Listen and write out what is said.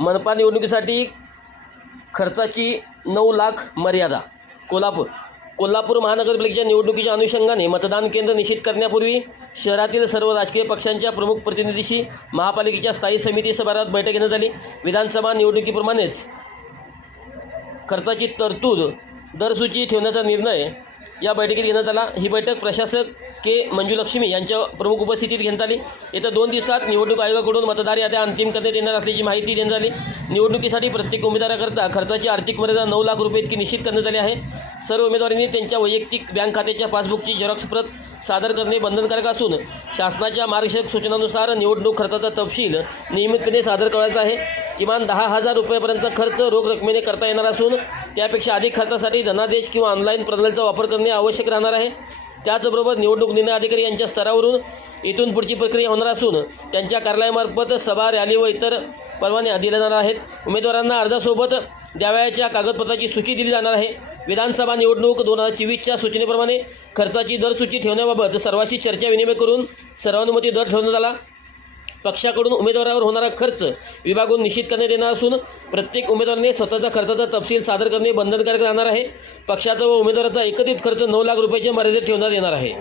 मनपा निवडणुकीसाठी खर्चाची 9 लाख मर्यादा. कोल्हापूर महानगरपालिकेच्या निवडणुकीच्या अनुषंगाने मतदान केंद्र निश्चित करण्यापूर्वी शहरातील सर्व राजकीय पक्षांच्या प्रमुख प्रतिनिधींशी महापालिकेच्या स्थायी समिती सभागृहात बैठक घेण्यात आली. विधानसभा निवडणुकीप्रमाणेच खर्चाची तरतूद दरसूची ठेवण्याचा निर्णय या बैठकीत घेण्यात आला. ही बैठक प्रशासक के मंजुलक्ष्मी यांच्या प्रमुख उपस्थितीत घेण्यात आली. येत्या 2 दिवसात निवडणूक आयोगाकडून मतदार याद्या अंतिम करण्यात येणार असल्याची माहिती देण्यात आली. निवडणुकीसाठी प्रत्येक उमेदवाराकरता खर्चाची आर्थिक मर्यादा 9 लाख रुपये इतकी निश्चित करण्यात आली आहे. सर्व उमेदवारांनी त्यांच्या वैयक्तिक बँक खात्याच्या पासबुकची झेरॉक्स प्रत सादर करणे बंधनकारक असून शासनाच्या मार्गदर्शक सूचनांनुसार निवडणूक खर्चाचा तपशील नियमितपणे सादर करायचा आहे. किमान 10,000 रुपयांपर्यंतचा खर्च रोख रकमेने करता येणार असून त्यापेक्षा अधिक खर्चासाठी धनादेश किंवा ऑनलाईन प्रणालीचा वापर करणे आवश्यक राहणार आहे. त्याचबरोबर निवडणूक निर्णय अधिकारी यांच्या स्तरावरून इथून पुढची प्रक्रिया होणार असून त्यांच्या कार्यालयामार्फत सभा, रॅली व इतर परवाने दिले जाणार आहेत. उमेदवारांना अर्जासोबत द्यावयाच्या कागदपत्राची सूची दिली जाणार आहे. विधानसभा निवडणूक 2024च्या सूचनेप्रमाणे खर्चाची दरसूची ठेवण्याबाबत सर्वांशी चर्चा विनिमय करून सर्वानुमती दर ठेवण्यात आला. पक्षाकडून उमेदवारावर होणारा खर्च विभागून निश्चित करण्यात येणार असून प्रत्येक उमेदवाराने स्वतःचा खर्चाचा तपशील सादर करणे बंधनकारक राहणार आहे. पक्षाचा व उमेदवाराचा एकत्रित खर्च 9 लाख रुपयाच्या मर्यादेत ठेवण्यात येणार आहे.